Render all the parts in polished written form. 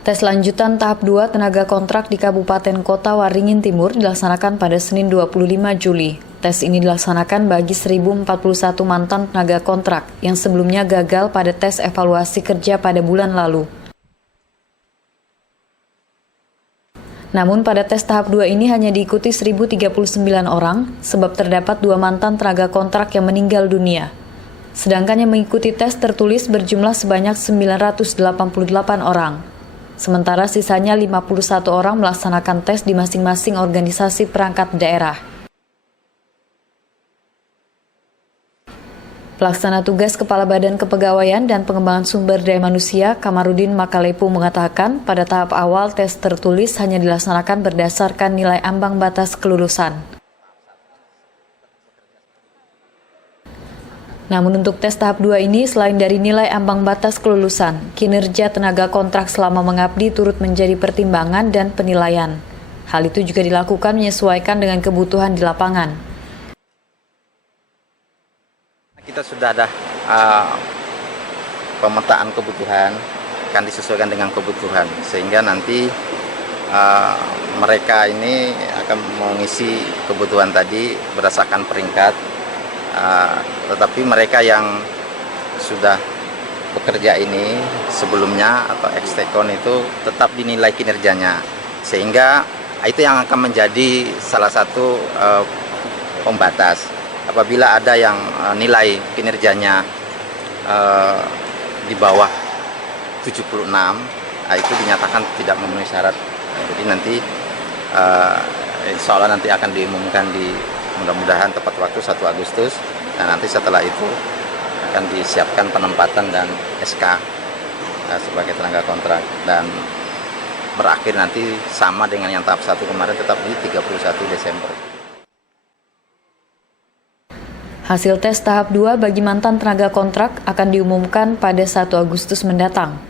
Tes lanjutan tahap 2 tenaga kontrak di Kabupaten Kota Waringin Timur dilaksanakan pada Senin 25 Juli. Tes ini dilaksanakan bagi 1.041 mantan tenaga kontrak yang sebelumnya gagal pada tes evaluasi kerja pada bulan lalu. Namun pada tes tahap 2 ini hanya diikuti 1.039 orang sebab terdapat 2 mantan tenaga kontrak yang meninggal dunia. Sedangkan yang mengikuti tes tertulis berjumlah sebanyak 988 orang. Sementara sisanya 51 orang melaksanakan tes di masing-masing organisasi perangkat daerah. Pelaksana tugas Kepala Badan Kepegawaian dan Pengembangan Sumber Daya Manusia, Kamarudin Makalepu mengatakan pada tahap awal tes tertulis hanya dilaksanakan berdasarkan nilai ambang batas kelulusan. Namun untuk tes tahap 2 ini, selain dari nilai ambang batas kelulusan, kinerja tenaga kontrak selama mengabdi turut menjadi pertimbangan dan penilaian. Hal itu juga dilakukan menyesuaikan dengan kebutuhan di lapangan. Kita sudah ada pemetaan kebutuhan, akan disesuaikan dengan kebutuhan, sehingga nanti mereka ini akan mengisi kebutuhan tadi berdasarkan peringkat. Tetapi mereka yang sudah bekerja ini sebelumnya atau ex-tekon itu tetap dinilai kinerjanya, sehingga itu yang akan menjadi salah satu pembatas. Apabila ada yang nilai kinerjanya di bawah 76, itu dinyatakan tidak memenuhi syarat. Jadi nanti insya Allah nanti akan diumumkan di mudah-mudahan tepat waktu 1 Agustus, dan nanti setelah itu akan disiapkan penempatan dan SK sebagai tenaga kontrak, dan berakhir nanti sama dengan yang tahap 1 kemarin, tetap di 31 Desember. Hasil tes tahap 2 bagi mantan tenaga kontrak akan diumumkan pada 1 Agustus mendatang.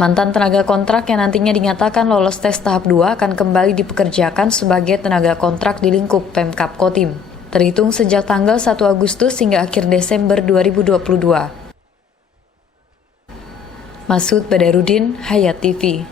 Mantan tenaga kontrak yang nantinya dinyatakan lolos tes tahap 2 akan kembali dipekerjakan sebagai tenaga kontrak di lingkup Pemkab Kotim, terhitung sejak tanggal 1 Agustus hingga akhir Desember 2022. Masud Badarudin, Hayat TV.